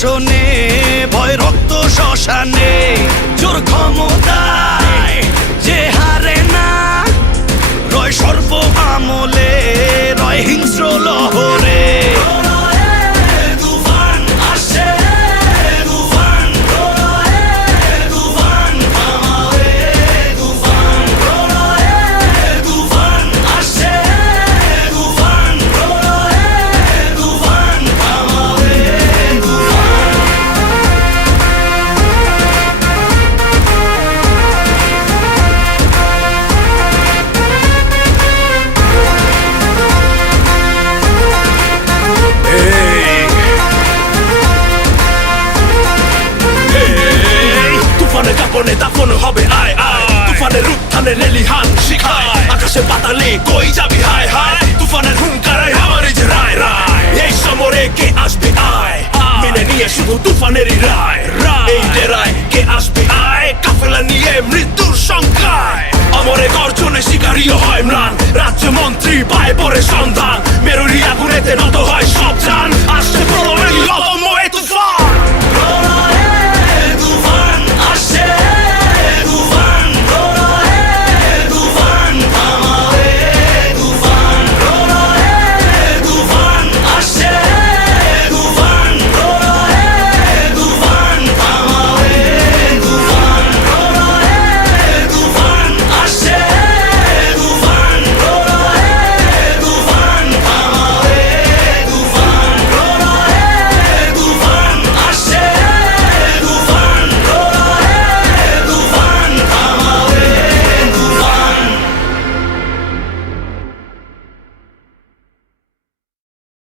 শাসনে ভয় রক্ত শ্মশানে জোর ক্ষমতায় যে হারে না রয় সর্ব আমলে রয় হিংস্র লহরে দাফন হবে আয় আয় তুফানের উত্থানে লেলিহান শিখায় আকাশে পাতালে কই যাবি হায় হায় তুফানের হুঙ্কারায় আমার এই যে রায় রায় এই সমরে কে আসবে আয় মেনে নিয়ে শুধু তুফানেরই রায় এই ডেরায় কে আসবে আয় কাফেলা নিয়ে মৃত্যুর সংখ্যায় অমরে গর্জনে শিকারীও হয় ম্লান রাজ্য মন্ত্রী পায় পরে সন্ধান